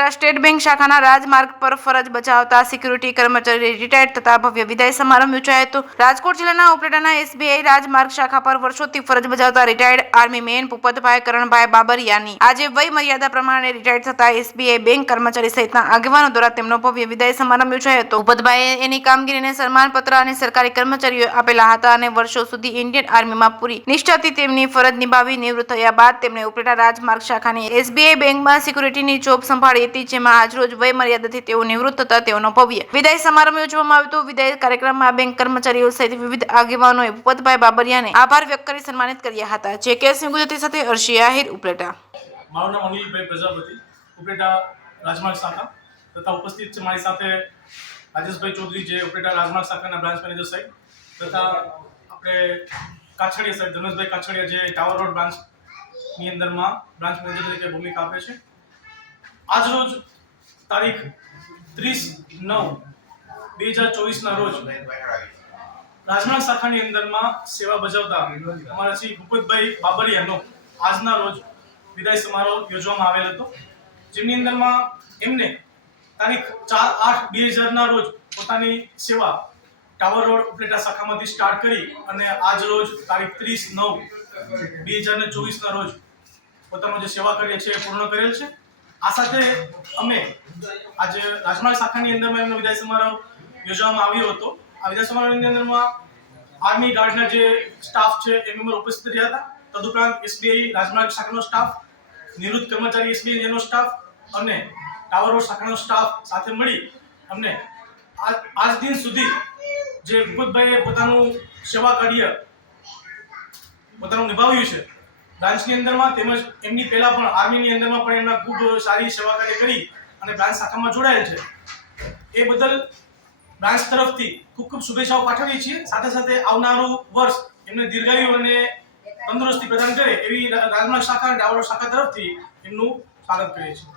Upleta state bank શાખાના રાજમાર્ગ પર ફરજ બજાવતા સિક્યુરિટી કર્મચારી રિટાયર્ડ થતા ભવ્ય વિદાય સમારંભ યોજાયો હતો। રાજકોટ જિલ્લાના ઉપલેટાના એસબીઆઈ રાજમાર્ગ શાખા પર વર્ષોથી ફરજ બજાવતા retired army main Bhupatbhai Karanbhai બાબરિયાની આજે વય મર્યાદા પ્રમાણે રિટાયર્ડ થતા એસબીઆઈ બેંક કર્મચારી સહિતના આગેવાનો દ્વારા તેમનો ભવ્ય વિદાય સમારંભ યોજાયો હતો। ભૂપતભાઈએ એની કામગીરીને સન્માનપત્ર અને સરકારી કર્મચારીઓ આપેલા હતા અને વર્ષો સુધી ઇન્ડિયન આર્મીમાં પૂરી નિષ્ઠાથી તેમની ફરજ નિભાવી નિવૃત્ત થયા બાદ તેમણે ઉપલેટા રાજમાર્ગ શાખાની એસબીઆઈ બેંકમાં સિક્યુરિટીની જોબ સંભાળી હતી, જેમાં આજરોજ વય મર્યાદાથી તેઓ નિવૃત્ત થતા તેઓનો ભવ્ય વિદાય સમારંભ યોજવામાં આવ્યો હતો। વિદાય કાર્યક્રમમાં બેંક કર્મચારીઓ સહિત વિવિધ આગેવાનોએ ભૂપતભાઈ બાબરિયાને આભાર વ્યક્ત કરી સન્માનિત કર્યા હતા। જેકેએસ ગુજરાતી સાથે અર્શી આહિર, ઉપલેટા। મારું નામ અનિલભાઈ પ્રજાપતિ, ઉપલેટા રાજમાર્ગ શાખા તથા ઉપસ્થિત છે મારી સાથે રાજેશભાઈ ચૌધરી, જે ઉપલેટા રાજમાર્ગ શાખાના બ્રાન્ચ મેનેજર સાહેબ, તથા આપણે કાછડિયા સાહેબ ધનુષભાઈ કાછડિયા, જે ટાવર રોડ બ્રાન્ચની અંદરમાં બ્રાન્ચ મેનેજર તરીકે ભૂમિકા આપે છે। આજ રોજ તારીખ 30/9/2024 ના રોજ રાજમાર્ગ શાખાની અંદરમાં સેવા બજાવતા અમારા શ્રી ભૂપતભાઈ બાબરિયાનો આજના રોજ વિદાય સમારોહ યોજવામાં આવેલ હતો, જેની અંદરમાં એમને તારીખ 4/8/2000 ના રોજ પોતાની સેવા ટાવર રોડ ઉપલેટા શાખામાંથી સ્ટાર્ટ કરી અને આજ રોજ તારીખ 30/9/2024 ના રોજ પોતાનો જે સેવા કાર્ય છે એ પૂર્ણ કરેલ છે। આ સાથે અમે આજે રાજમાર્ગ શાખાની અંદરમાં એમનો વિદાય સમારોહ યોજવામાં આવ્યો હતો। આ વિદાય સમારોહની અંદરમાં આર્મી ગાર્ડના જે સ્ટાફ છે એ મેમ્બર ઉપસ્થિત રહ્યા હતા, તદુપરાંત એસબીઆઈ રાજમાર્ગ શાખાનો સ્ટાફ, નિવૃત્ત કર્મચારી એસબીઆઈ નો સ્ટાફ અને ટાવર રોડ શાખાનો સ્ટાફ સાથે મળી અમને આજ દિન સુધી જે ભૂપતભાઈએ પોતાનું સેવા કાર્ય પોતાનું નિભાવ્યું છે બ્રાન્ચની અંદરમાં, તેમજ એમની પહેલા પણ આર્મીની અંદરમાં પણ એમના ખૂબ સારી સેવા કાર્ય કરી અને બ્રાન્ચ શાખામાં જોડાયેલ છે, એ બદલ બ્રાન્ચ તરફથી ખૂબ ખૂબ શુભેચ્છાઓ પાઠવીએ છીએ। સાથે સાથે આવનારું વર્ષ એમને દીર્ઘાયુ અને તંદુરસ્તી પ્રદાન કરે એવી રાજમાર્ગ શાખા અને ટાવર રોડ શાખા તરફથી એમનું સ્વાગત કરીએ છીએ।